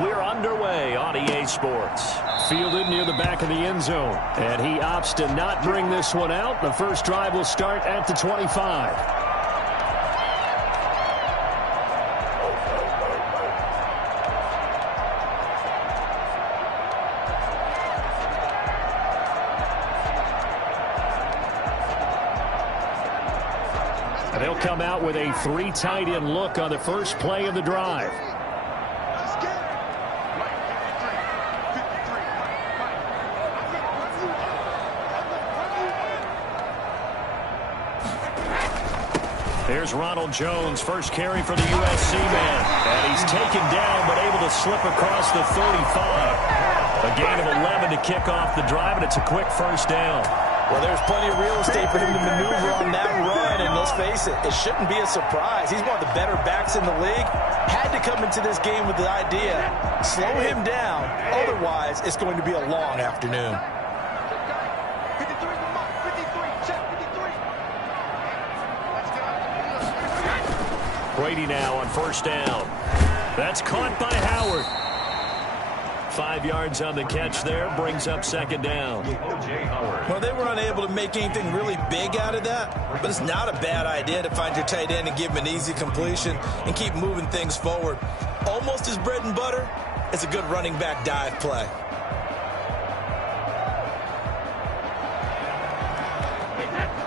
We're underway on EA Sports. Fielded near the back of the end zone. And he opts to not bring this one out. The first drive will start at the 25. And they'll come out with a 3 tight end look on the first play of the drive. Here's Ronald Jones, first carry for the USC man. And he's taken down, but able to slip across the 35. A gain of 11 to kick off the drive, and it's a quick first down. Well, there's plenty of real estate for him to maneuver on that run, and let's face it, it shouldn't be a surprise. He's one of the better backs in the league. Had to come into this game with the idea, slow him down, otherwise it's going to be a long afternoon. Brady now on first down. That's caught by Howard. 5 yards on the catch there, brings up second down. Well, they were unable to make anything really big out of that, but it's not a bad idea to find your tight end and give him an easy completion and keep moving things forward. Almost his bread and butter. It's a good running back dive play.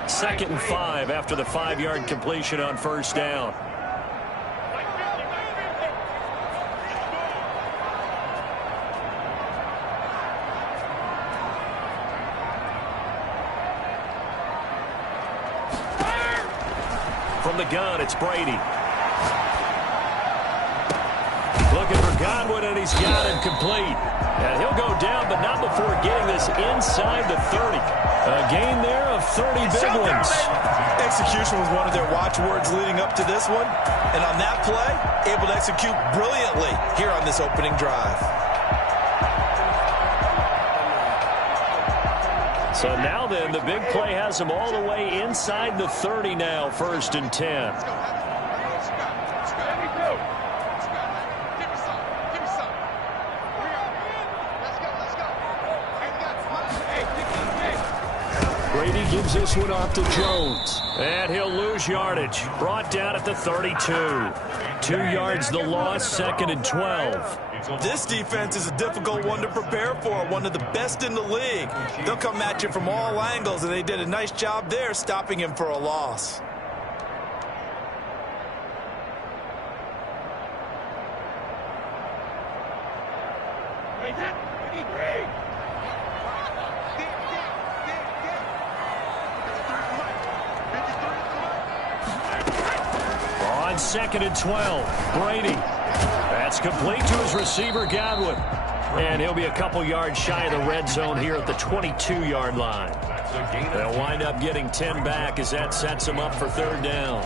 Second and 5 after the 5-yard completion on first down. From the gun, it's Brady. Looking for Godwin, and he's got him complete. And he'll go down, but not before getting this inside the 30. A gain there of 30 big ones. Execution was one of their watchwords leading up to this one. And on that play, able to execute brilliantly here on this opening drive. So now then, the big play has him all the way inside the 30 now, first and 10. Brady gives this one off to Jones. And he'll lose yardage. Brought down at the 32. 2 yards the loss, second and 12. This defense is a difficult one to prepare for, one of the best in the league. They'll come at you from all angles, and they did a nice job there stopping him for a loss. On second and 12, Brady. That's complete to his receiver, Godwin. And he'll be a couple yards shy of the red zone here at the 22-yard line. They'll wind up getting 10 back as that sets them up for third down.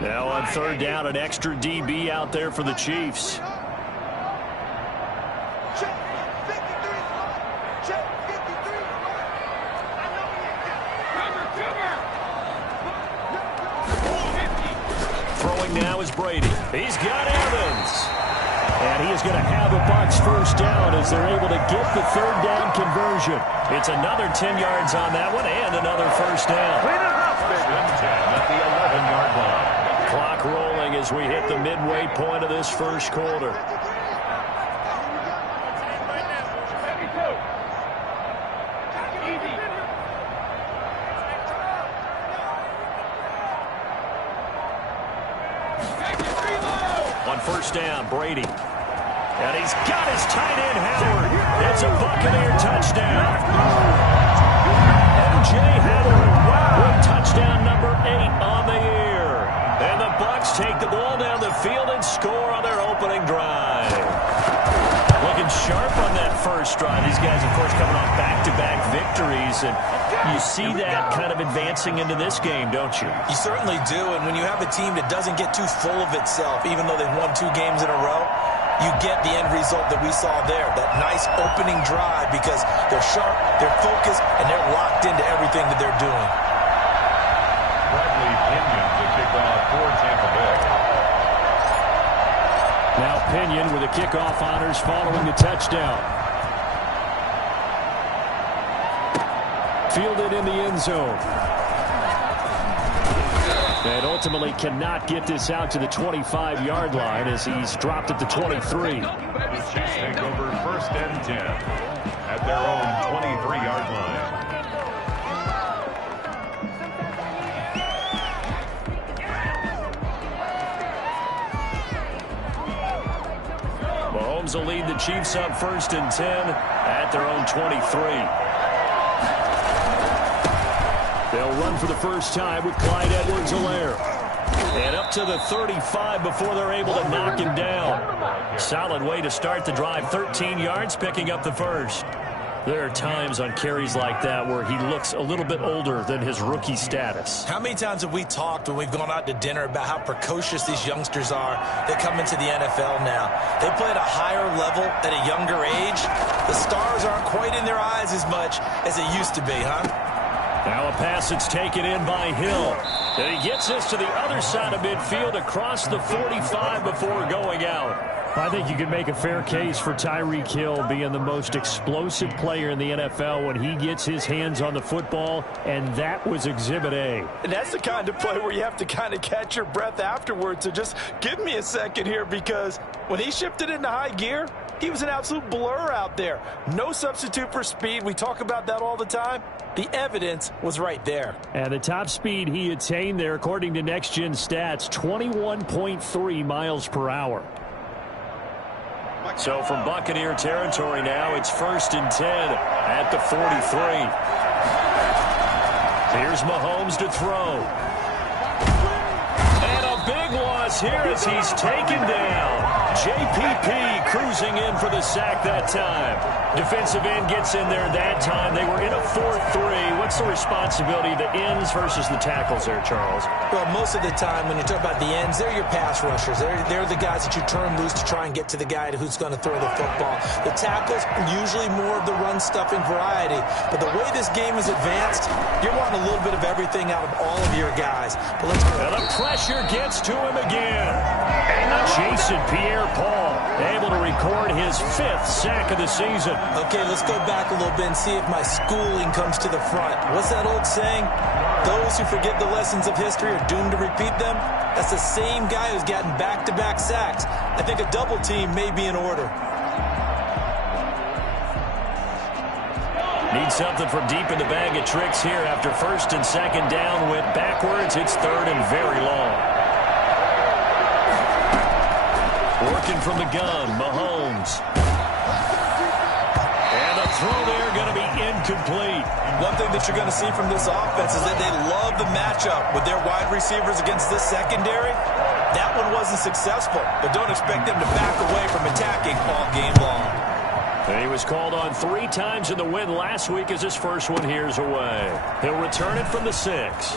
Now on third down, an extra DB out there for the Chiefs. Throwing now is Brady. He's got Evans. And he is going to have a Bucs first down as they're able to get the third down conversion. It's another 10 yards on that one and another first down. At the 11-yard line. Clock rolling as we hit the midway point of this first quarter. On first down, Brady. And he's got his tight end, Howard. It's a Buccaneer touchdown. O.J. Howard with touchdown number 8 on the year. And the Bucs take the ball down down the field and score on their opening drive. Looking sharp on that first drive. These guys, of course, coming off back-to-back victories, and you see that kind of advancing into this game, don't you? You certainly do, and when you have a team that doesn't get too full of itself, even though they've won 2 games in a row, you get the end result that we saw there, that nice opening drive, because they're sharp, they're focused, and they're locked into everything that they're doing. Bradley Pinion to kick off for Tampa Bay. Now Pinion with the kickoff honors following the touchdown. Fielded in the end zone. And ultimately cannot get this out to the 25-yard line as he's dropped at the 23. The Chiefs take over 1st and 10 at their own 23-yard line. Mahomes will lead the Chiefs up 1st and 10 at their own 23. They'll run for the first time with Clyde Edwards-Helaire. And up to the 35 before they're able to knock him down. Solid way to start the drive. 13 yards, picking up the first. There are times on carries like that where he looks a little bit older than his rookie status. How many times have we talked when we've gone out to dinner about how precocious these youngsters are that come into the NFL now? They play at a higher level at a younger age. The stars aren't quite in their eyes as much as it used to be, huh? Now a pass that's taken in by Hill. And he gets this to the other side of midfield across the 45 before going out. I think you can make a fair case for Tyreek Hill being the most explosive player in the NFL when he gets his hands on the football, and that was Exhibit A. And that's the kind of play where you have to kind of catch your breath afterwards. So just give me a second here, because when he shifted into high gear, he was an absolute blur out there. No substitute for speed. We talk about that all the time. The evidence was right there. And the top speed he attained there, according to Next Gen Stats, 21.3 miles per hour. So from Buccaneer territory now, it's 1st and 10 at the 43. Here's Mahomes to throw. And a big loss here as he's taken down. JPP cruising in for the sack that time. Defensive end gets in there that time. They were in a 4-3. What's the responsibility of the ends versus the tackles there, Charles? Well, most of the time when you talk about the ends, they're your pass rushers. They're the guys that you turn loose to try and get to the guy who's going to throw the football. The tackles, usually more of the run-stuffing variety. But the way this game is advanced, you're wanting a little bit of everything out of all of your guys. But let's go. And the pressure gets to him again. And Jason Pierre-Paul able to record his 5th sack of the season. Okay, let's go back a little bit and see if my schooling comes to the front. What's that old saying? Those who forget the lessons of history are doomed to repeat them. That's the same guy who's gotten back-to-back sacks. I think a double team may be in order. Need something from deep in the bag of tricks here after 1st and 2nd down. Went backwards. It's 3rd and very long. Working from the gun, Mahomes. And the throw there going to be incomplete. One thing that you're going to see from this offense is that they love the matchup with their wide receivers against this secondary. That one wasn't successful, but don't expect them to back away from attacking all game long. And he was called on 3 times in the win last week as his first one here's away. He'll return it from the 6.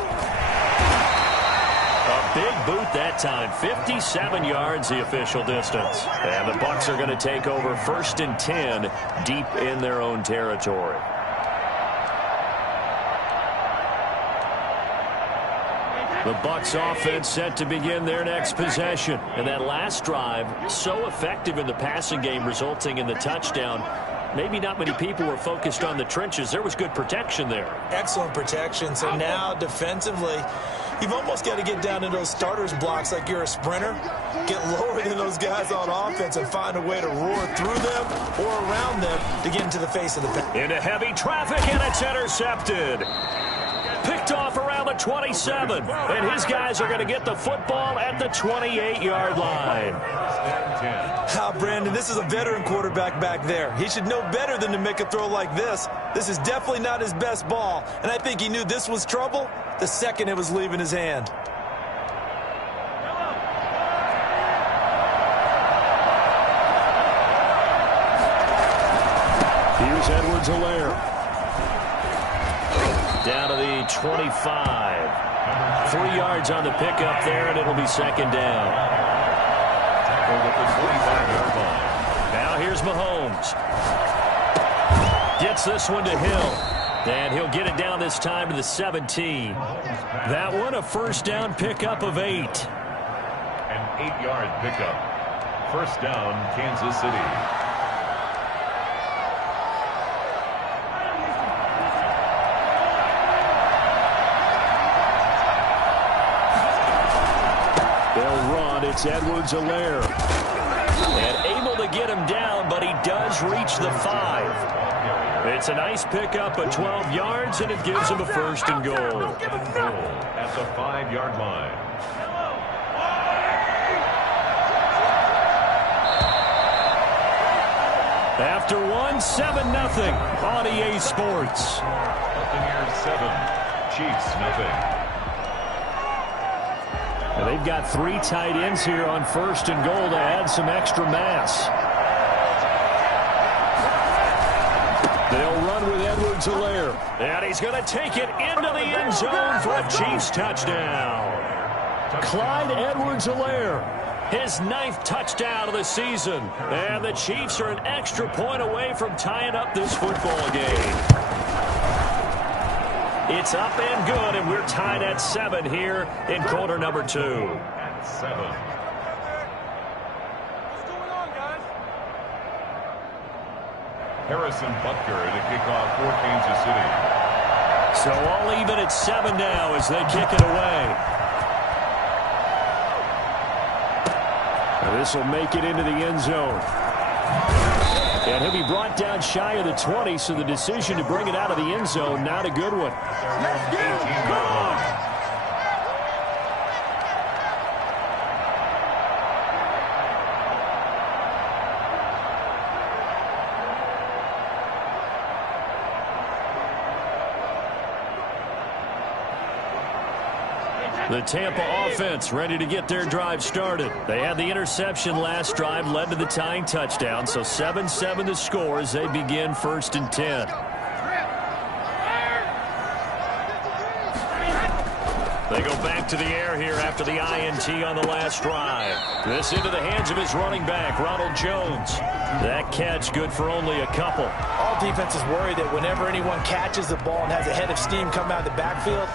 A big boot that time. 57 yards the official distance. And the Bucs are going to take over 1st and 10 deep in their own territory. The Bucs offense set to begin their next possession. And that last drive, so effective in the passing game, resulting in the touchdown. Maybe not many people were focused on the trenches. There was good protection there. Excellent protection. So now defensively, you've almost got to get down into those starters blocks like you're a sprinter. Get lower than those guys on offense and find a way to roar through them or around them to get into the face of the pass. Into heavy traffic, and it's intercepted. Picked off around the 27. And his guys are going to get the football at the 28-yard line. Brandon, this is a veteran quarterback back there. He should know better than to make a throw like this. This is definitely not his best ball, and I think he knew this was trouble the second it was leaving his hand. Here's Edwards-Helaire. Down to the 25. 3 yards on the pickup there, and it'll be second down. Tackled at the 25-yard line. Now here's Mahomes. Gets this one to Hill. And he'll get it down this time to the 17. That one a first down pickup of 8. An 8-yard pickup. First down, Kansas City. They'll run. It's Edwards-Helaire. And able to get him down, but he does reach the 5. It's a nice pickup of 12 yards, and it gives him a first and goal. At the 5-yard line. After one, 7-0 on EA Sports. Buccaneers 7, Chiefs nothing. Now they've got 3 tight ends here on first and goal to add some extra mass. They'll run with Edwards-Helaire. And he's going to take it into the end zone for a Chiefs touchdown. Clyde Edwards-Helaire, his 9th touchdown of the season. And the Chiefs are an extra point away from tying up this football game. It's up and good, and we're tied at 7 here in quarter number 2. At 7. Harrison Butker to kick off for Kansas City. So all even at 7 now as they kick it away. Now this will make it into the end zone. And he'll be brought down shy of the 20, so the decision to bring it out of the end zone, not a good one. Let's go! The Tampa offense ready to get their drive started. They had the interception last drive, led to the tying touchdown, so 7-7 the score as they begin first and 10. They go back to the air here after the INT on the last drive. This into the hands of his running back, Ronald Jones. That catch good for only a couple. All defenses worry that whenever anyone catches the ball and has a head of steam come out of the backfield,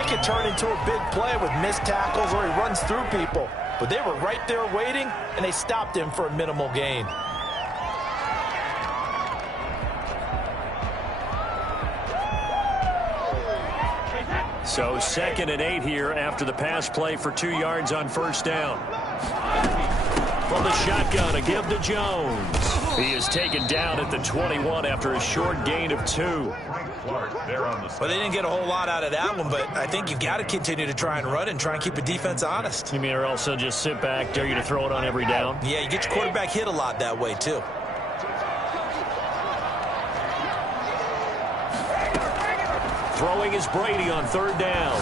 it can turn into a big play with missed tackles or he runs through people. But they were right there waiting, and they stopped him for a minimal gain. So 2nd and 8 here after the pass play for 2 yards on first down. From the shotgun, a give to Jones. He is taken down at the 21 after a short gain of 2. Well, they didn't get a whole lot out of that one, but I think you've got to continue to try and run and try and keep the defense honest. You mean or else they'll just sit back, dare you to throw it on every down? Yeah, you get your quarterback hit a lot that way, too. Throwing is Brady on 3rd down.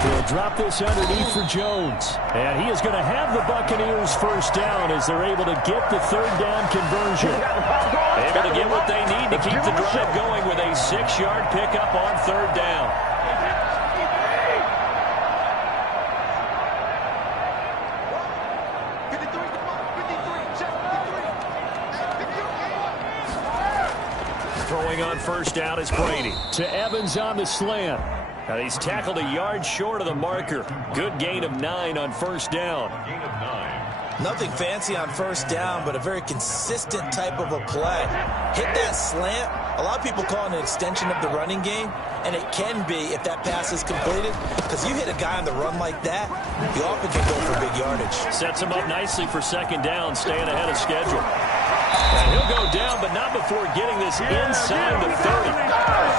He'll drop this underneath for Jones. And he is going to have the Buccaneers first down as they're able to get the 3rd down conversion. Able to get what they need to keep the drive going with a 6-yard pickup on 3rd down. Throwing on first down is Brady. To Evans on the slant. Now he's tackled a yard short of the marker. Good gain of 9 on first down. Gain of 9. Nothing fancy on first down, but a very consistent type of a play. Hit that slant. A lot of people call it an extension of the running game, and it can be if that pass is completed, because you hit a guy on the run like that, you often can go for big yardage. Sets him up nicely for 2nd down, staying ahead of schedule. And he'll go down, but not before getting this inside the 30.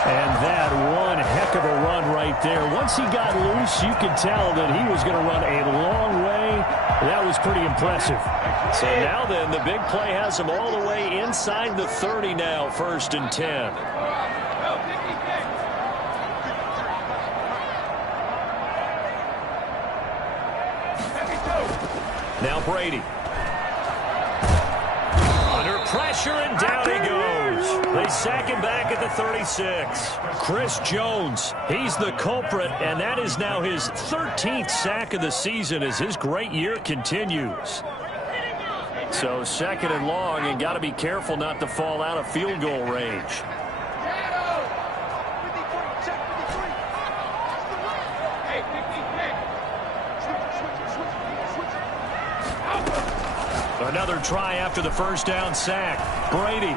And that one heck of a run right there. Once he got loose, you could tell that he was going to run a long way. That was pretty impressive. So now then, the big play has him all the way inside the 30 now, 1st and 10. Now Brady. Under pressure, and down he goes. They sack him back at the 36. Chris Jones, he's the culprit, and that is now his 13th sack of the season as his great year continues. So 2nd and long, and got to be careful not to fall out of field goal range. Another try after the first down sack. Brady.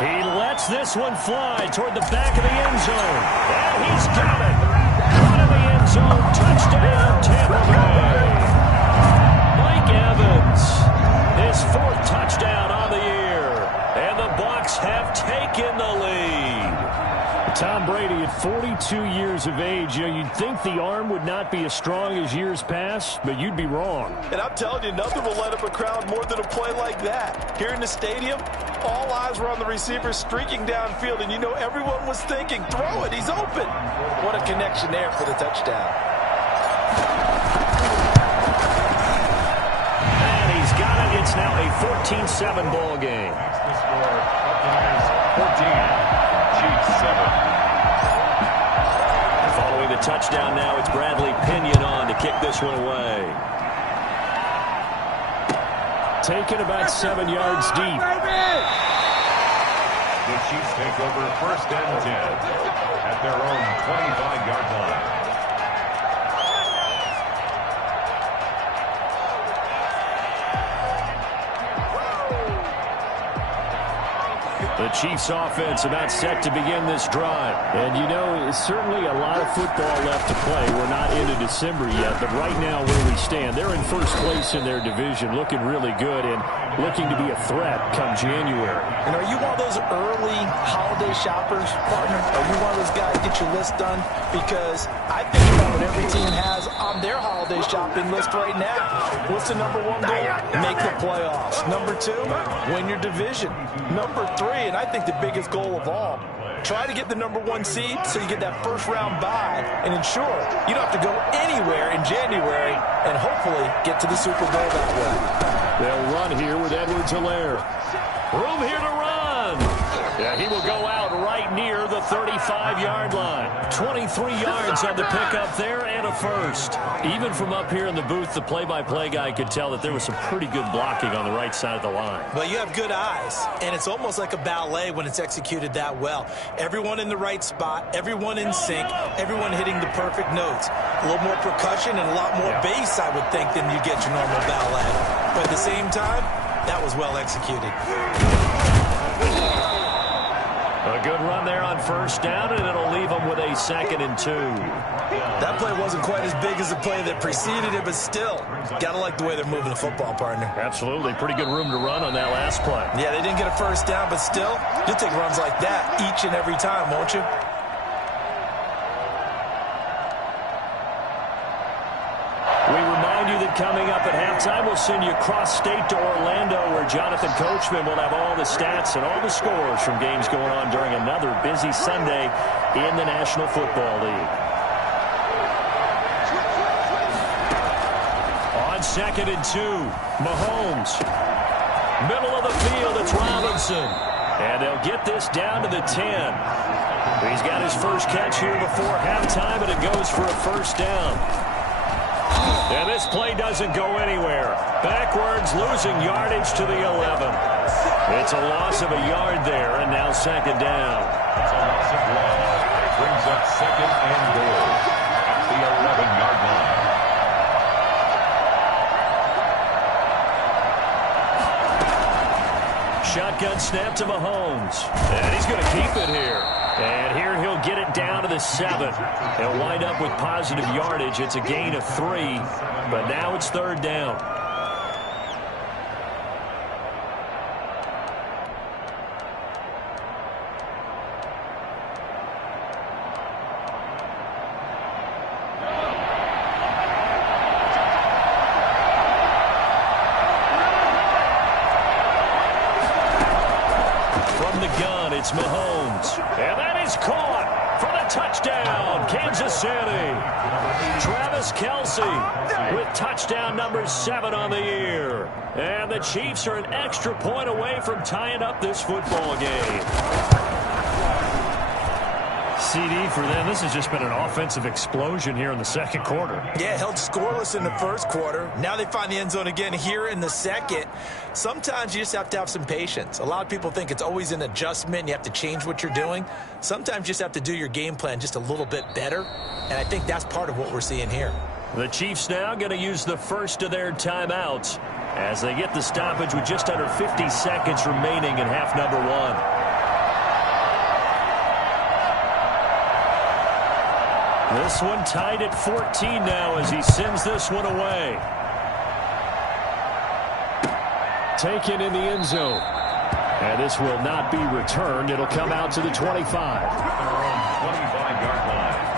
He lets this one fly toward the back of the end zone. And he's got it. Out of the end zone. Touchdown, Tampa Bay. Mike Evans. His 4th touchdown on the year. And the Bucs have taken the lead. Tom Brady at 42 years of age, you'd think the arm would not be as strong as years past, but you'd be wrong. And I'm telling you, nothing will light up a crowd more than a play like that. Here in the stadium, all eyes were on the receiver streaking downfield, and you know everyone was thinking, throw it, he's open. What a connection there for the touchdown. And he's got it. It's now a 14-7 ball game. The score, Buccaneers 14, Chiefs 7. Following the touchdown now, it's Bradley Pinion on to kick this one away. Taken about 7 yards deep. The Chiefs take over 1st and 10 at their own 25-yard line. The Chiefs offense about set to begin this drive. And you know, certainly a lot of football left to play. We're not into December yet, but right now where we stand, they're in first place in their division, looking really good and looking to be a threat come January. And are you one of those early holiday shoppers, partner? Are you one of those guys get your list done? Because I think about what every team has on their holiday shopping list right now. What's the number 1 goal? Make the playoffs. Number 2, win your division. Number 3, and I think the biggest goal of all, try to get the number 1 seed so you get that first round bye and ensure you don't have to go anywhere in January and hopefully get to the Super Bowl that way. They'll run here with Edwards-Helaire. Room here to run. Yeah, he will go out right near the 35-yard line. 23 yards on the pickup there and a first. Even from up here in the booth, the play-by-play guy could tell that there was some pretty good blocking on the right side of the line. Well, you have good eyes, and it's almost like a ballet when it's executed that well. Everyone in the right spot, everyone in sync, everyone hitting the perfect notes. A little more percussion and a lot more bass, I would think, than you get your normal ballet. But at the same time, that was well executed. A good run there on first down, and it'll leave them with a 2nd and 2. That play wasn't quite as big as the play that preceded it, but still, gotta like the way they're moving the football, partner. Absolutely. Pretty good room to run on that last play. Yeah, they didn't get a first down, but still, you'll take runs like that each and every time, won't you? We remind you that coming up at halftime, we'll send you cross-state to Orlando, where Jonathan Coachman will have all the stats and all the scores from games going on during another busy Sunday in the National Football League. On 2nd and 2, Mahomes. Middle of the field, it's Robinson. And they'll get this down to the 10. He's got his first catch here before halftime, and it goes for a first down. And this play doesn't go anywhere. Backwards, losing yardage to the 11. It's a loss of a yard there, and now 2nd down. It's a loss of 1. It brings up 2nd and goal at the 11-yard line. Shotgun snap to Mahomes. And he's going to keep it here. And here he'll get it down to the 7. He'll wind up with positive yardage. It's a gain of 3, but now it's 3rd down. From the gun, it's Mahomes. And that is caught. for the touchdown, Kansas City. Travis Kelce with touchdown number 7 on the year. And the Chiefs are an extra point away from tying up this football game. CD for them. This has just been an offensive explosion here in the second quarter. Yeah, held scoreless in the first quarter. Now they find the end zone again here in the second. Sometimes you just have to have some patience. A lot of people think it's always an adjustment. You have to change what you're doing. Sometimes you just have to do your game plan just a little bit better. And I think that's part of what we're seeing here. The Chiefs now going to use the first of their timeouts as they get the stoppage with just under 50 seconds remaining in half number 1. This one tied at 14 now as he sends this one away. Taken in the end zone. And this will not be returned. It'll come out to the 25. 25-yard line.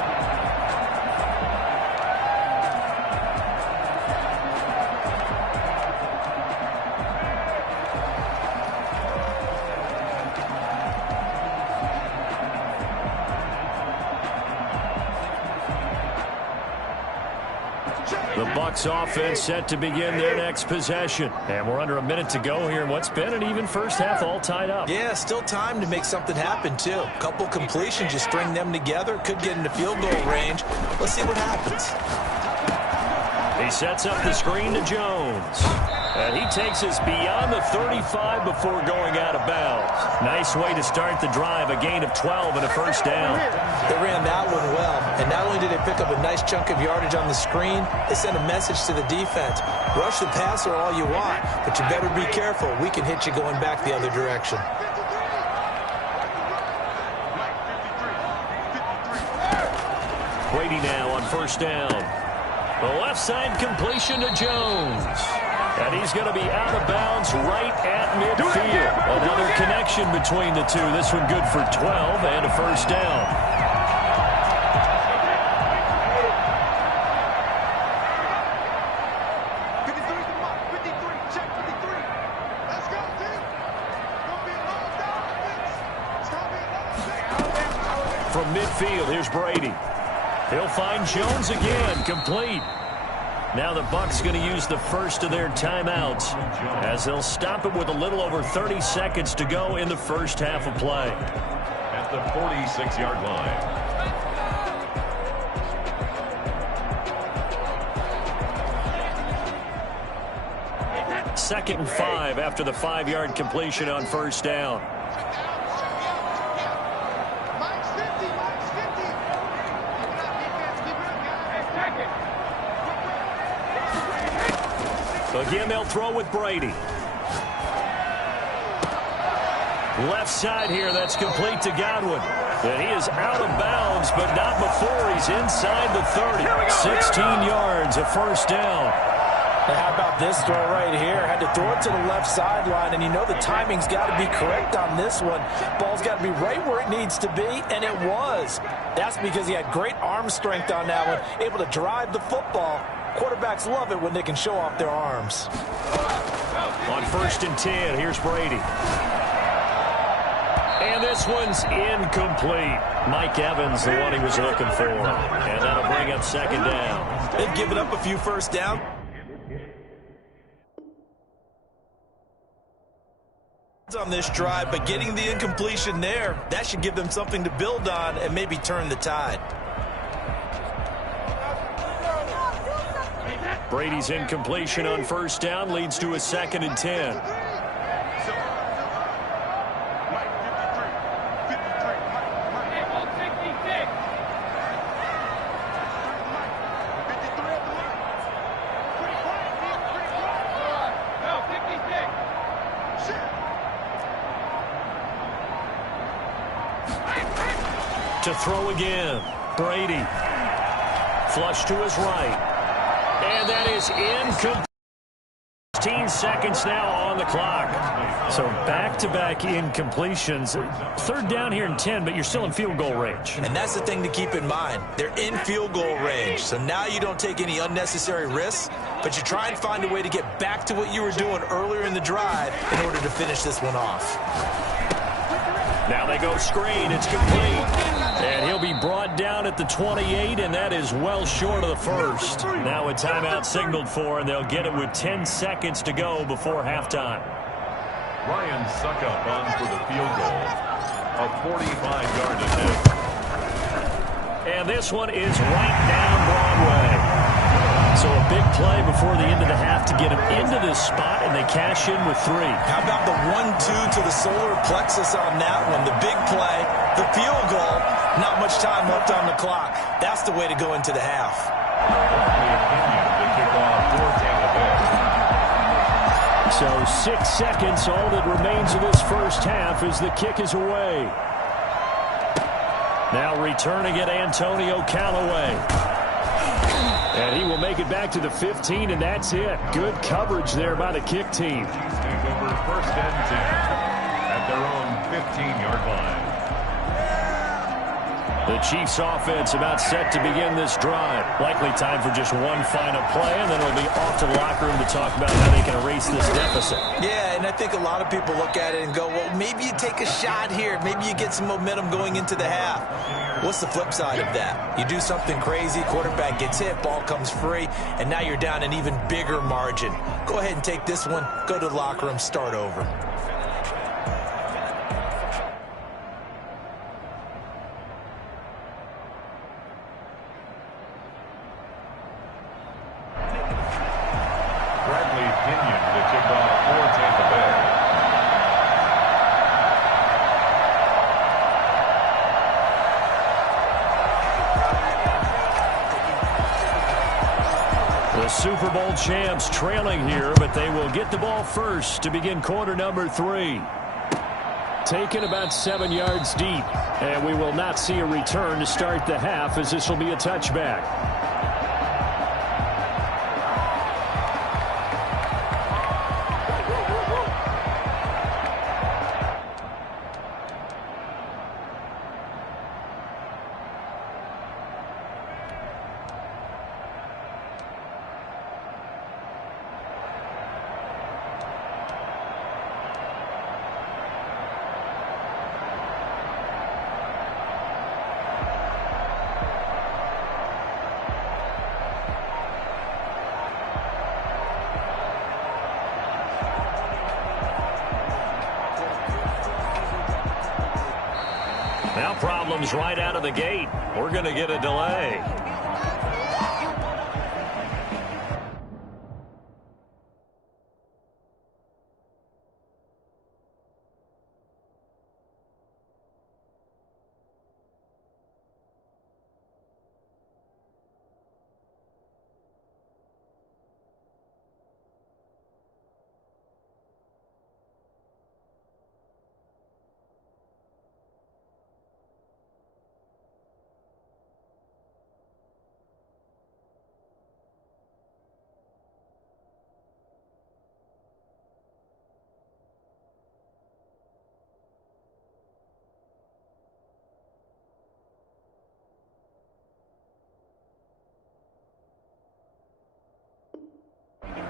The Bucs offense set to begin their next possession. And we're under a minute to go here in what's been an even first half, all tied up. Yeah, still time to make something happen, too. A couple completions, you string them together. Could get into field goal range. Let's see what happens. He sets up the screen to Jones. And he takes us beyond the 35 before going out of bounds. Nice way to start the drive, a gain of 12 and a first down. They ran that one well, and not only did they pick up a nice chunk of yardage on the screen, they sent a message to the defense. Rush the passer all you want, but you better be careful. We can hit you going back the other direction. Brady now on first down. The left side completion to Jones. And he's going to be out of bounds right at midfield. Another connection between the two. This one good for 12 and a first down. From midfield, here's Brady. He'll find Jones again, complete. Now the Bucs going to use the first of their timeouts as they'll stop it with a little over 30 seconds to go in the first half of play. At the 46-yard line. Second and 5 after the 5-yard completion on first down. Again, they'll throw with Brady. Left side here, that's complete to Godwin. And he is out of bounds, but not before he's inside the 30. 16 yards, a first down. Now, how about this throw right here? Had to throw it to the left sideline, and you know the timing's got to be correct on this one. Ball's got to be right where it needs to be, and it was. That's because he had great arm strength on that one, able to drive the football. Quarterbacks love it when they can show off their arms. On first and 10, here's Brady. And this one's incomplete. Mike Evans, the one he was looking for. And that'll bring up second down. They've given up a few first downs on this drive, but getting the incompletion there, that should give them something to build on and maybe turn the tide. Brady's incompletion on first down leads to a second and 10. To throw again, Brady. Flush to his right. And that is incomplete. 16 seconds now on the clock. So back-to-back incompletions. Third down here in 10, but you're still in field goal range. And that's the thing to keep in mind. They're in field goal range. So now you don't take any unnecessary risks, but you try and find a way to get back to what you were doing earlier in the drive in order to finish this one off. Now they go screen. It's complete. And he'll be brought down at the 28, and that is well short of the first. Now a timeout signaled for, and they'll get it with 10 seconds to go before halftime. Ryan Suckup on for the field goal. A 45-yard attempt. And this one is right down Broadway. So a big play before the end of the half to get him into this spot, and they cash in with 3. How about the 1-2 to the solar plexus on that one? The big play, the field goal, not much time left on the clock. That's the way to go into the half. The kickoff for Tampa Bay. So 6 seconds, all that remains of this first half as the kick is away. Now returning it, Antonio Callaway. And he will make it back to the 15, and that's it. Good coverage there by the kick team. Chiefs take over first and 10 at their own 15-yard line. The Chiefs offense about set to begin this drive. Likely time for just one final play, and then it'll be off to the locker room to talk about how they can erase this deficit. Yeah, and I think a lot of people look at it and go, well, maybe you take a shot here. Maybe you get some momentum going into the half. What's the flip side of that? You do something crazy, quarterback gets hit, ball comes free, and now you're down an even bigger margin. Go ahead and take this one, go to the locker room, start over. Super Bowl champs trailing here, but they will get the ball first to begin quarter number 3. Taken about 7 yards deep, and we will not see a return to start the half as this will be a touchback. Now problems right out of the gate. We're going to get a delay.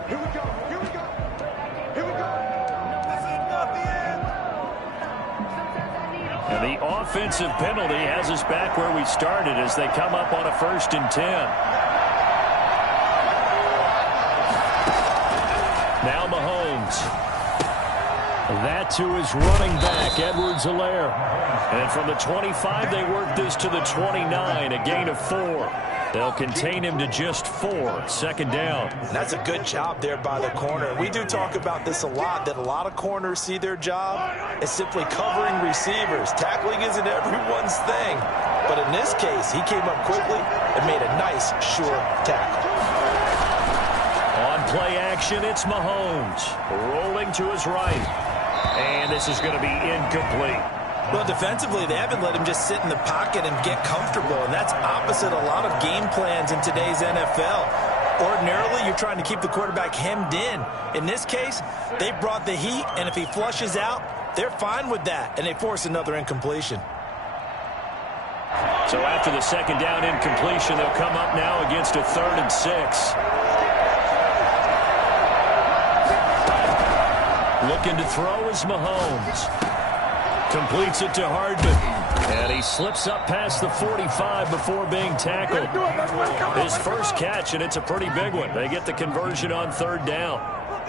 Here we go. Here we go. Here we go. This is not the end. And the offensive penalty has us back where we started as they come up on a 1st and 10. Now Mahomes. That to his running back, Edwards-Helaire. And from the 25, they work this to the 29, a gain of 4. They'll contain him to just 4, 2nd down. That's a good job there by the corner. We do talk about this a lot, that a lot of corners see their job as simply covering receivers. Tackling isn't everyone's thing. But in this case, he came up quickly and made a nice, sure tackle. On play action, it's Mahomes. Rolling to his right. And this is going to be incomplete. Well, defensively, they haven't let him just sit in the pocket and get comfortable, and that's opposite a lot of game plans in today's NFL. Ordinarily, you're trying to keep the quarterback hemmed in. In this case, they brought the heat, and if he flushes out, they're fine with that, and they force another incompletion. So after the 2nd down incompletion, they'll come up now against a 3rd and 6. Looking to throw is Mahomes. Completes it to Hardman. And he slips up past the 45 before being tackled. His first catch, and it's a pretty big one. They get the conversion on third down.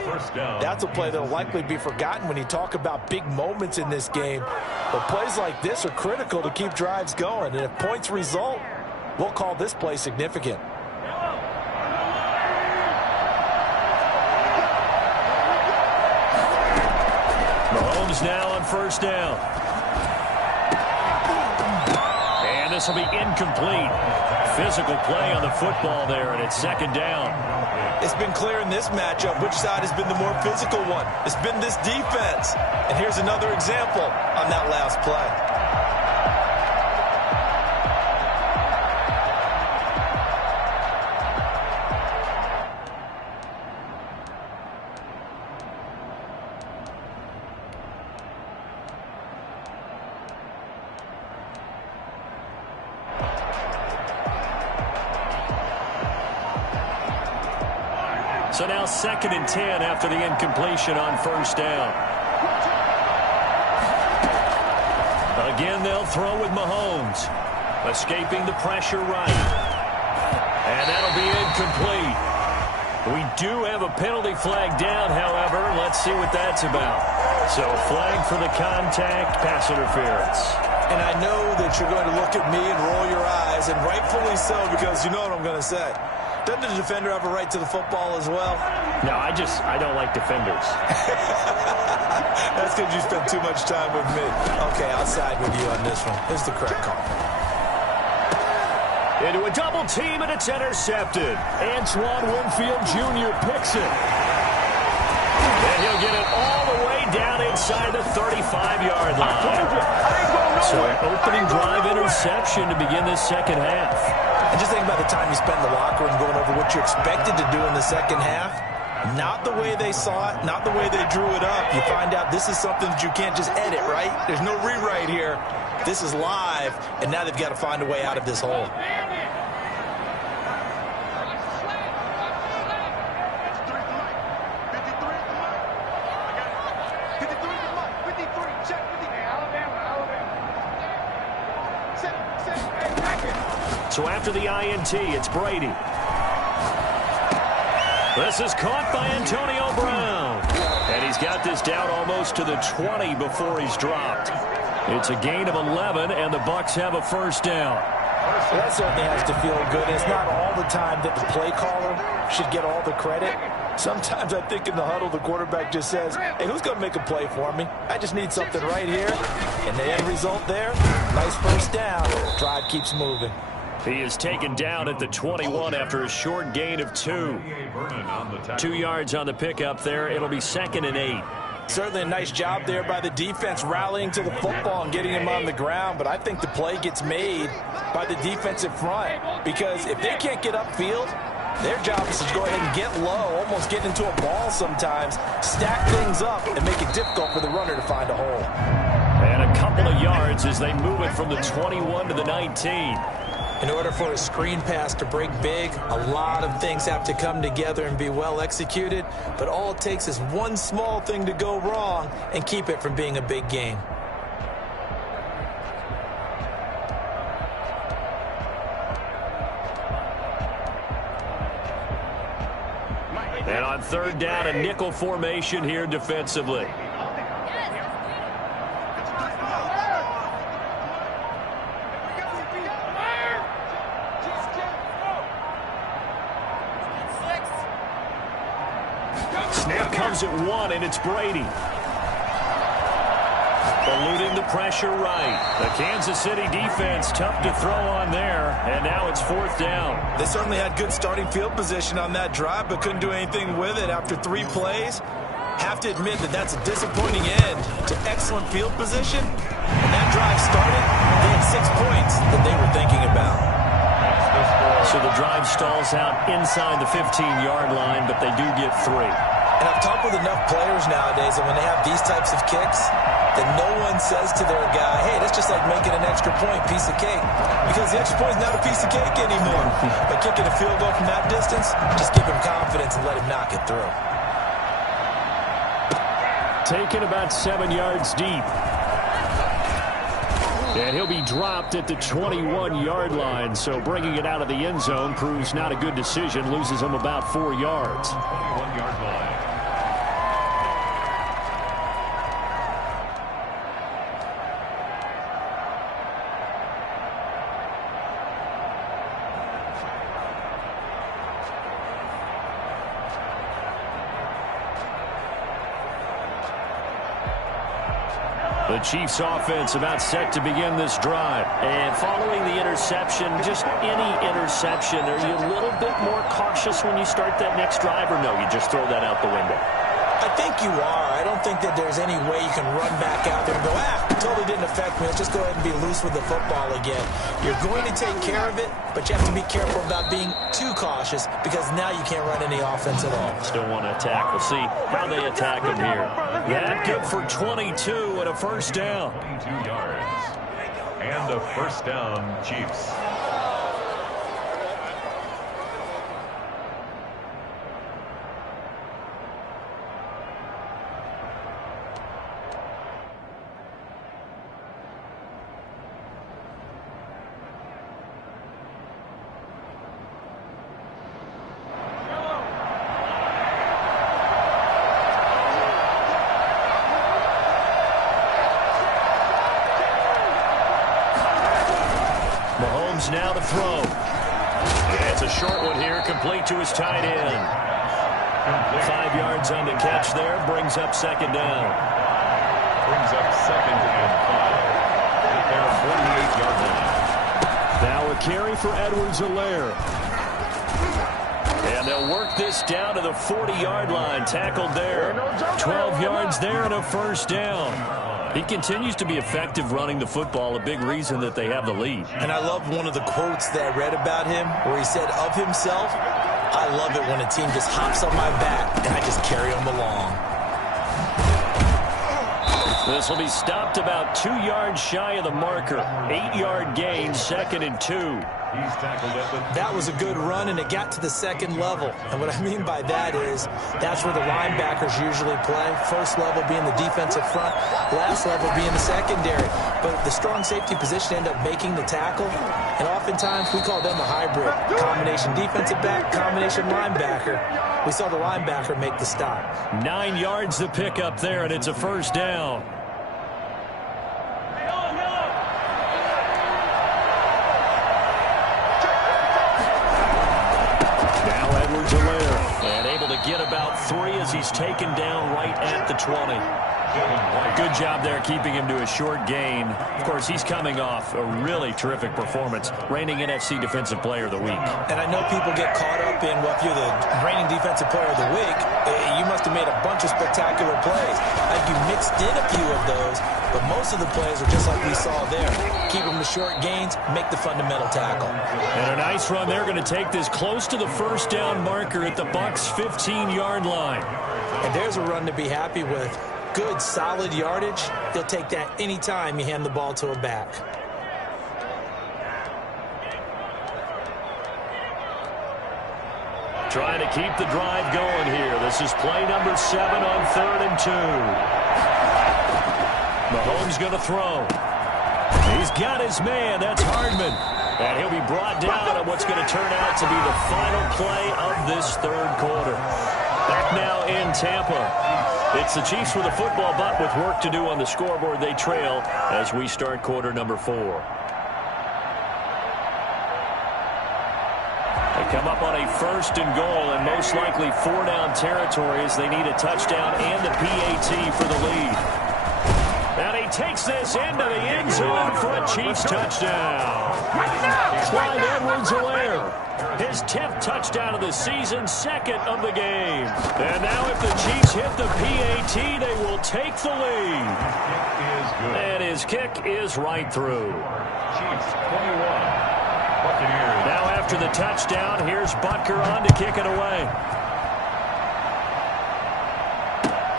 First down. That's a play that will likely be forgotten when you talk about big moments in this game. But plays like this are critical to keep drives going. And if points result, we'll call this play significant. Mahomes now on first down. And this will be incomplete. Physical play on the football there, and it's second down. It's been clear in this matchup which side has been the more physical one. It's been this defense. And here's another example on that last play. So now 2nd and 10 after the incompletion on first down. Again, they'll throw with Mahomes. Escaping the pressure right. And that'll be incomplete. We do have a penalty flag down, however. Let's see what that's about. So flag for the contact, pass interference. And I know that you're going to look at me and roll your eyes, and rightfully so, because you know what I'm going to say. Doesn't the defender have a right to the football as well? No, I don't like defenders. That's because you spend too much time with me. Okay, I'll side with you on this one. It's the correct call. Into a double team, and it's intercepted. Antoine Winfield Jr. picks it. And he'll get it all the way down inside the 35-yard line. So an opening drive interception to begin this second half. And just think about the time you spent in the locker room going over what you expected to do in the second half. Not the way they saw it, not the way they drew it up. You find out this is something that you can't just edit, right? There's no rewrite here. This is live, and now they've got to find a way out of this hole. So after the INT, it's Brady. This is caught by Antonio Brown. And he's got this down almost to the 20 before he's dropped. It's a gain of 11, and the Bucs have a first down. Well, that certainly has to feel good. It's not all the time that the play caller should get all the credit. Sometimes I think in the huddle, the quarterback just says, hey, who's going to make a play for me? I just need something right here. And the end result there, nice first down. Drive keeps moving. He is taken down at the 21 after a short gain of 2. 2 yards on the pickup there. It'll be 2nd and 8. Certainly a nice job there by the defense rallying to the football and getting him on the ground. But I think the play gets made by the defensive front. Because if they can't get upfield, their job is to go ahead and get low, almost get into a ball sometimes, stack things up, and make it difficult for the runner to find a hole. And a couple of yards as they move it from the 21 to the 19. In order for a screen pass to break big, a lot of things have to come together and be well executed. But all it takes is one small thing to go wrong and keep it from being a big game. And on third down, a nickel formation here defensively. Snap comes at 1, and it's Brady. Eluding the pressure right. The Kansas City defense tough to throw on there, and now it's 4th down. They certainly had good starting field position on that drive, but couldn't do anything with it after 3 plays. Have to admit that that's a disappointing end to excellent field position. When that drive started, they had 6 points that they were thinking about. So the drive stalls out inside the 15-yard line, but they do get 3. And I've talked with enough players nowadays that when they have these types of kicks, that no one says to their guy, hey, that's just like making an extra point, piece of cake. Because the extra point is not a piece of cake anymore. By kicking a field goal from that distance, just give him confidence and let him knock it through. Taken about 7 yards deep. And he'll be dropped at the 21-yard line. So bringing it out of the end zone proves not a good decision. Loses him about 4 yards. 21-yard line. The Chiefs offense about set to begin this drive. And following the interception, just any interception, are you a little bit more cautious when you start that next drive, or no, you just throw that out the window? I think you are. I don't think that there's any way you can run back out there and go, totally didn't affect me. Let's just go ahead and be loose with the football again. You're going to take care of it, but you have to be careful about being too cautious because now you can't run any offense at all. Still want to attack. We'll see how they attack him here. That good for 22 and a first down. 22 yards. And a first down, Chiefs. Now to throw. It's a short one here, complete to his tight end. 5 yards on the catch there, brings up second down. Brings up second and 5 at their 48-yard line. Now a carry for Edwards-Helaire. And they'll work this down to the 40-yard line, tackled there. 12 yards there and a first down. He continues to be effective running the football, a big reason that they have the lead. And I love one of the quotes that I read about him where he said of himself, I love it when a team just hops on my back and I just carry them along. This will be stopped about 2 yards shy of the marker. 8-yard gain, 2nd and 2. He's tackled at the... That was a good run, and it got to the second level. And what I mean by that is that's where the linebackers usually play. First level being the defensive front, last level being the secondary. But the strong safety position end up making the tackle, and oftentimes we call them a hybrid. Combination defensive back, combination linebacker. We saw the linebacker make the stop. 9 yards to pick up there, and it's a first down. And able to get about 3 as he's taken down right at the 20. Good job there keeping him to a short gain. Of course, he's coming off a really terrific performance, reigning NFC Defensive Player of the Week. And I know people get caught up in, well, if you're the reigning Defensive Player of the Week, you must have made a bunch of spectacular plays. You mixed in a few of those, but most of the plays are just like we saw there. Keep them to short gains, make the fundamental tackle. And a nice run. They're going to take this close to the first down marker at the Bucs' 15-yard line. And there's a run to be happy with. Good, solid yardage. They'll take that anytime you hand the ball to a back. Trying to keep the drive going here. This is play number 7 on 3rd and 2. Mahomes going to throw. He's got his man. That's Hardman. And he'll be brought down on what's going to turn out to be the final play of this 3rd quarter. Back now in Tampa. It's the Chiefs with a football, but with work to do on the scoreboard, they trail as we start quarter number 4. They come up on a 1st and goal, and most likely 4-down territory as they need a touchdown and a PAT for the lead. And he takes this into the end zone for a Chiefs touchdown. Clyde Edwards-Helaire. His 10th touchdown of the season, 2nd of the game. And now if the Chiefs hit the PAT, they will take the lead. And his kick is right through. Chiefs 21. Buccaneers. Now after the touchdown, here's Butker on to kick it away.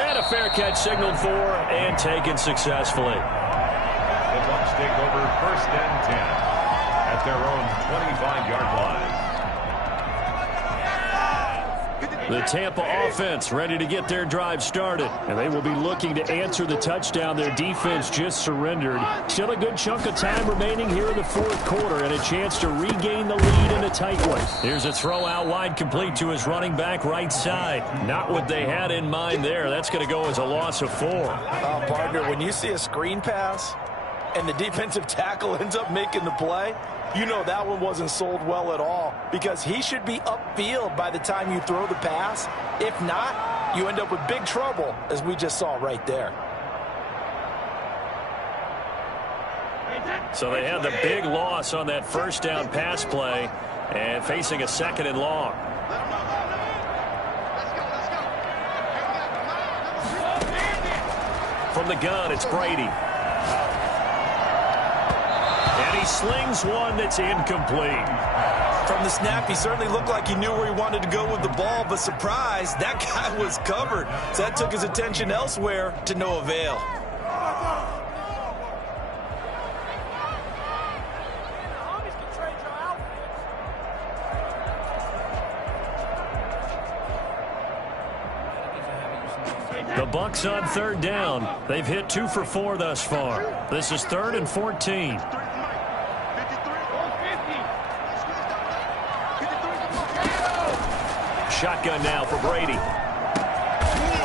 And a fair catch signaled for and taken successfully. The Bucs take over 1st and 10 at their own 25-yard line. The Tampa offense ready to get their drive started. And they will be looking to answer the touchdown their defense just surrendered. Still a good chunk of time remaining here in the fourth quarter and a chance to regain the lead in a tight one. Here's a throw out wide, complete to his running back right side. Not what they had in mind there. That's going to go as a loss of 4. Partner, when you see a screen pass and the defensive tackle ends up making the play, you know that one wasn't sold well at all, because he should be upfield by the time you throw the pass. If not, you end up with big trouble, as we just saw right there. So they had the big loss on that first down pass play and facing a 2nd and long. From the gun, it's Brady. And he slings one that's incomplete. From the snap, he certainly looked like he knew where he wanted to go with the ball, but surprise, that guy was covered. So that took his attention elsewhere to no avail. The Bucs on 3rd down. They've hit 2 for 4 thus far. This is 3rd and 14. Shotgun now for Brady.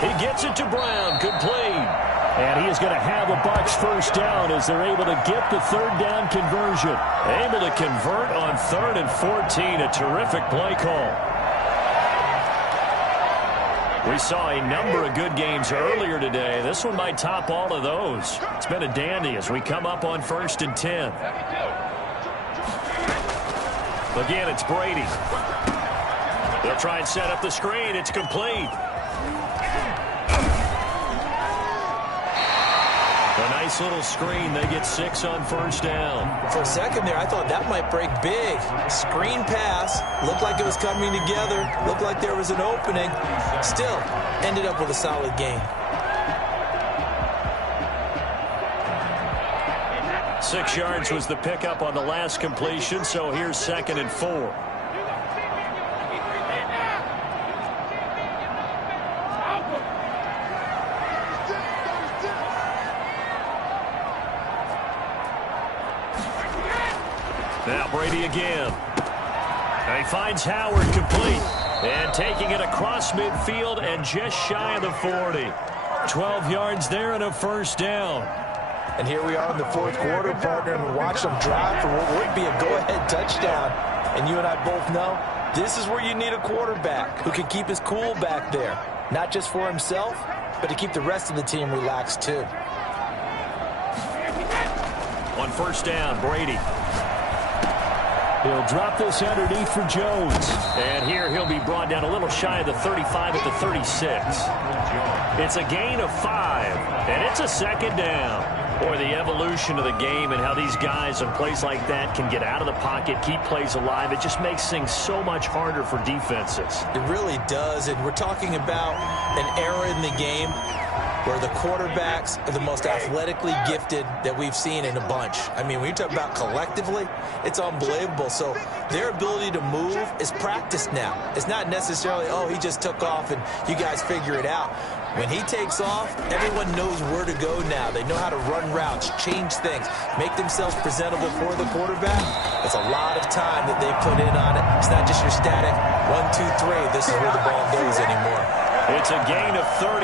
He gets it to Brown. Good play. And he is going to have a Bucs first down as they're able to get the 3rd down conversion. Able to convert on 3rd and 14. A terrific play call. We saw a number of good games earlier today. This one might top all of those. It's been a dandy as we come up on 1st and 10. Again, it's Brady. They'll try and set up the screen. It's complete. A nice little screen. They get 6 on 1st down. For a second there, I thought that might break big. Screen pass. Looked like it was coming together. Looked like there was an opening. Still, ended up with a solid gain. 6 yards was the pickup on the last completion, so here's 2nd and 4. Now Brady again. And he finds Howard complete. And taking it across midfield and just shy of the 40. 12 yards there and a first down. And here we are in the fourth quarter, partner, and watch them drive for what would be a go-ahead touchdown. And you and I both know this is where you need a quarterback who can keep his cool back there. Not just for himself, but to keep the rest of the team relaxed too. On 1st down, Brady. He'll drop this underneath for Jones. And here he'll be brought down a little shy of the 35 at the 36. It's a gain of 5, and it's a 2nd down. Boy, the evolution of the game and how these guys in plays like that can get out of the pocket, keep plays alive, it just makes things so much harder for defenses. It really does, and we're talking about an era in the game where the quarterbacks are the most athletically gifted that we've seen in a bunch. I mean, when you talk about collectively, it's unbelievable. So their ability to move is practiced now. It's not necessarily, oh, he just took off and you guys figure it out. When he takes off, everyone knows where to go now. They know how to run routes, change things, make themselves presentable for the quarterback. It's a lot of time that they put in on it. It's not just your static 1, 2, 3. This is where the ball goes anymore. It's a gain of 33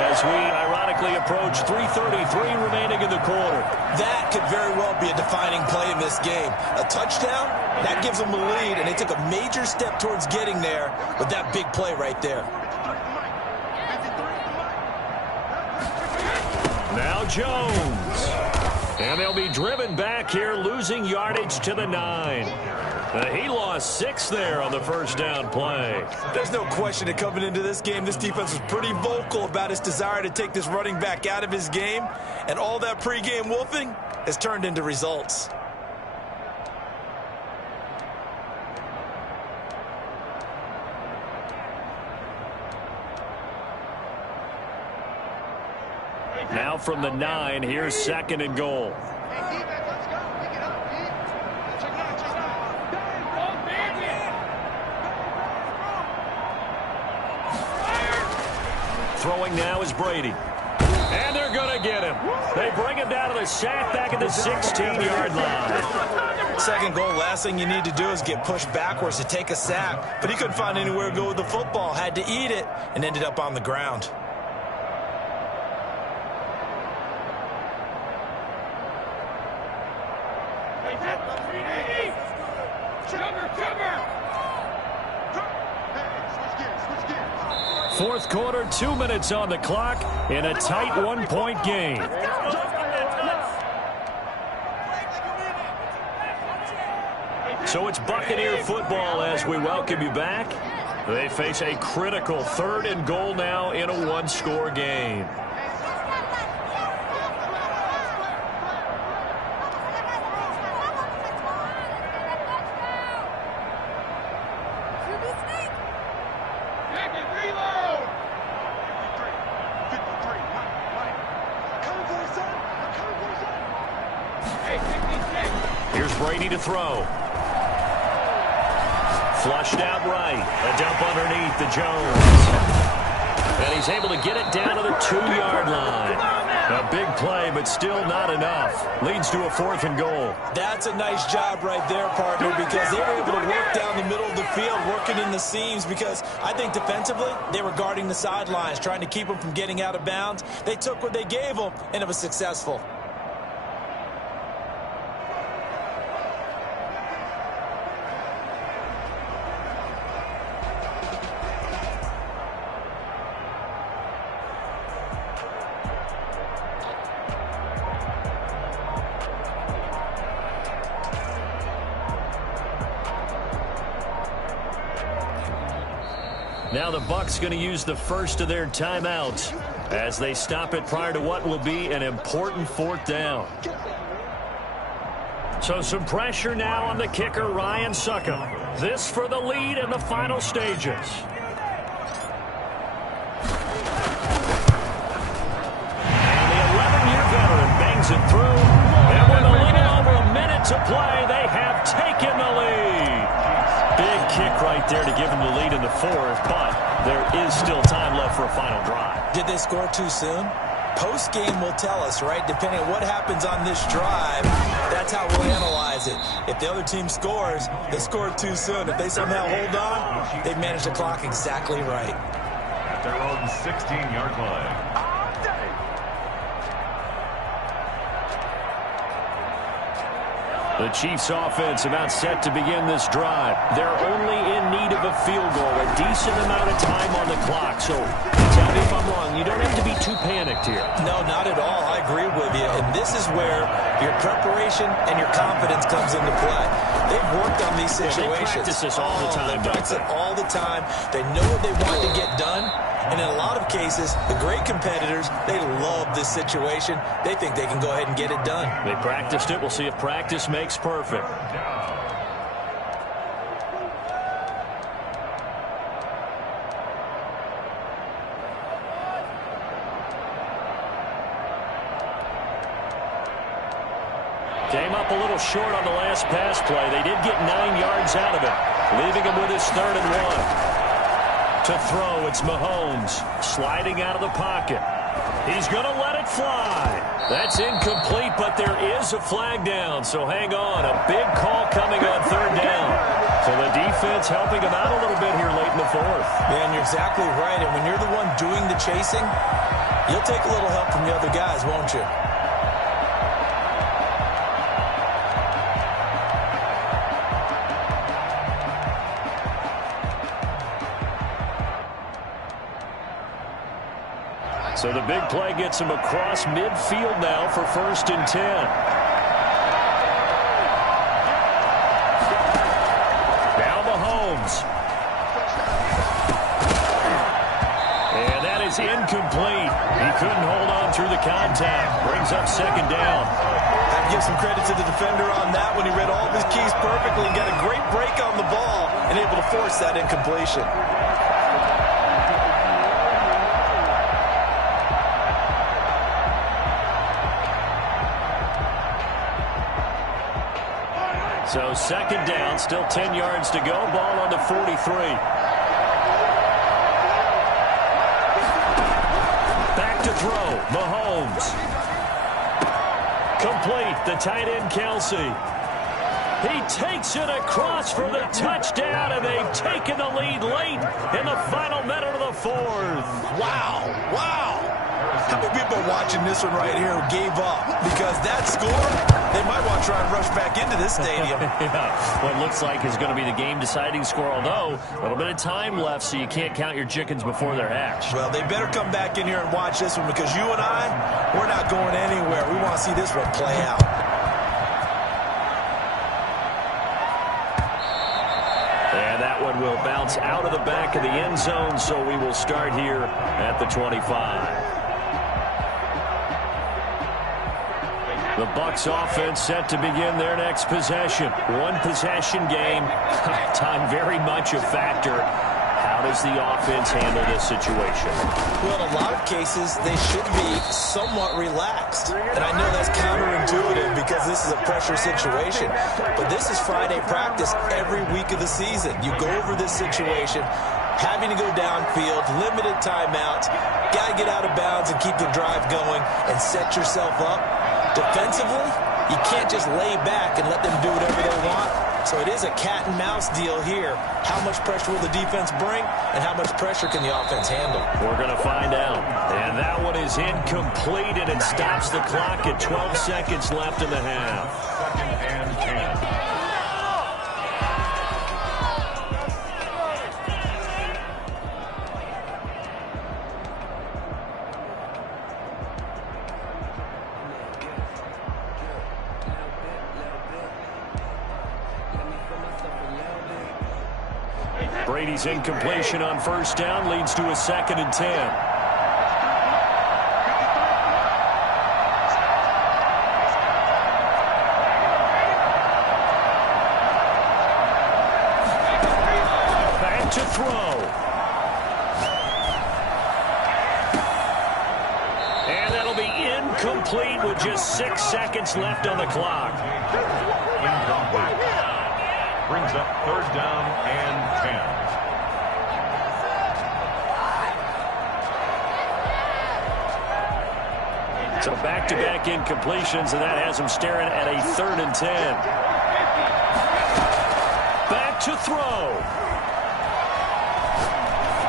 as we ironically approach 3:33 remaining in the quarter. That could very well be a defining play in this game. A touchdown, that gives them a lead, and they took a major step towards getting there with that big play right there. Now Jones. And they'll be driven back here, losing yardage to the 9. He lost 6 there on the first down play. There's no question that coming into this game, this defense was pretty vocal about its desire to take this running back out of his game. And all that pregame wolfing has turned into results. Now from the 9, here's 2nd and goal. Throwing now is Brady. And they're going to get him. They bring him down to the sack back at the 16-yard line. Second goal, last thing you need to do is get pushed backwards to take a sack. But he couldn't find anywhere to go with the football. Had to eat it and ended up on the ground. Fourth quarter, 2 minutes on the clock in a tight one-point game. So it's Buccaneer football as we welcome you back. They face a critical 3rd and goal now in a one-score game. Here's Brady to throw. Flushed out right. A dump underneath to Jones. And he's able to get it down to the 2-yard line. A big play, but still not enough. Leads to a 4th and goal. That's a nice job right there, partner, because they were able to work down the middle of the field, working in the seams, because I think defensively they were guarding the sidelines, trying to keep them from getting out of bounds. They took what they gave them, and it was successful. Now the Bucs going to use the first of their timeouts as they stop it prior to what will be an important 4th down. So some pressure now on the kicker, Ryan Succop. This for the lead in the final stages. And the 11-year veteran bangs it through. And with a little over a minute to play, they have taken the lead. Big kick right there to give them the lead in the 4th, but there is still time left for a final drive. Did they score too soon? Post-game will tell us, right? Depending on what happens on this drive, that's how we'll analyze it. If the other team scores, they scored too soon. If they somehow hold on, they've managed the clock exactly right. At their own 16-yard line. The Chiefs offense about set to begin this drive. They're only in need of a field goal, a decent amount of time on the clock. So tell me if I'm wrong. You don't have to be too panicked here. No, not at all. I agree with you. And this is where your preparation and your confidence comes into play. They've worked on these situations. They practice this all the time. They practice it all the time. They know what they want to get done. And in a lot of cases, the great competitors, they love this situation. They think they can go ahead and get it done. They practiced it. We'll see if practice makes perfect. Came up a little short on the last pass play. They did get 9 yards out of it, leaving him with his 3rd and 1. To throw, it's Mahomes sliding out of the pocket. He's going to let it fly. That's incomplete, but there is a flag down, so hang on. A big call coming on 3rd down. So the defense helping him out a little bit here late in the 4th. Man, you're exactly right, and when you're the one doing the chasing, you'll take a little help from the other guys, won't you? So the big play gets him across midfield now for 1st and 10. Now Mahomes. And that is incomplete. He couldn't hold on through the contact. Brings up 2nd down. I'd give some credit to the defender on that when he read all of his keys perfectly and got a great break on the ball and able to force that incompletion. So 2nd down, still 10 yards to go. Ball on the 43. to throw. Mahomes. Complete. The tight end, Kelsey. He takes it across for the touchdown, and they've taken the lead late in the final minute of the fourth. Wow. Wow. How many people are watching this one right here who gave up? Because that score, they might want to try and rush back into this stadium. Yeah, what looks like is going to be the game-deciding score, although a little bit of time left, so you can't count your chickens before they're hatched. Well, they better come back in here and watch this one, because you and I, we're not going anywhere. We want to see this one play out. And that one will bounce out of the back of the end zone, so we will start here at the 25. The Bucs offense set to begin their next possession. One possession game. Time very much a factor. How does the offense handle this situation? Well, in a lot of cases, they should be somewhat relaxed. And I know that's counterintuitive because this is a pressure situation. But this is Friday practice every week of the season. You go over this situation, having to go downfield, limited timeouts, got to get out of bounds and keep the drive going and set yourself up. Defensively, you can't just lay back and let them do whatever they want. So it is a cat and mouse deal here. How much pressure will the defense bring, and how much pressure can the offense handle? We're going to find out. And that one is incomplete, and it stops the clock at 12 seconds left in the half. Second and 10. Brady's incompletion on first down leads to a 2nd and 10. Back to throw. And that'll be incomplete with just 6 seconds left on the clock. Incomplete. Brings up 3rd down and 10. So back-to-back incompletions, and that has him staring at a 3rd and 10. Back to throw.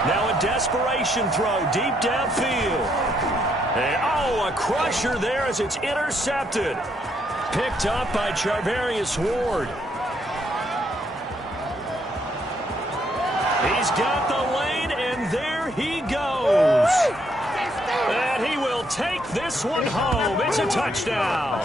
Now a desperation throw deep downfield. And, oh, a crusher there as it's intercepted. Picked up by Charvarius Ward. He's got the lane, and there he goes. And he will take this one home. It's a touchdown.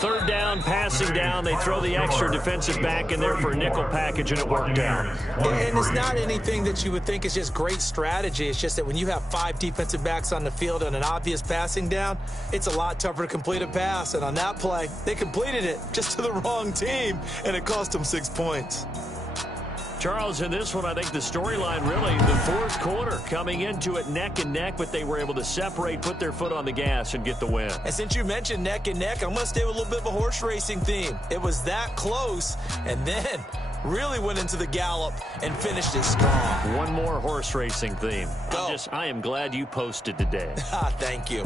3rd down, passing down. They throw the extra defensive back in there for a nickel package, and it worked out. And it's not anything that you would think is just great strategy. It's just that when you have 5 defensive backs on the field on an obvious passing down, it's a lot tougher to complete a pass. And on that play, they completed it just to the wrong team, and it cost them 6 points. Charles, in this one, I think the storyline really, the 4th quarter, coming into it neck and neck, but they were able to separate, put their foot on the gas, and get the win. And since you mentioned neck and neck, I'm going to stay with a little bit of a horse racing theme. It was that close, and then really went into the gallop and finished it strong. One more horse racing theme. Go. I am glad you posted today. Thank you.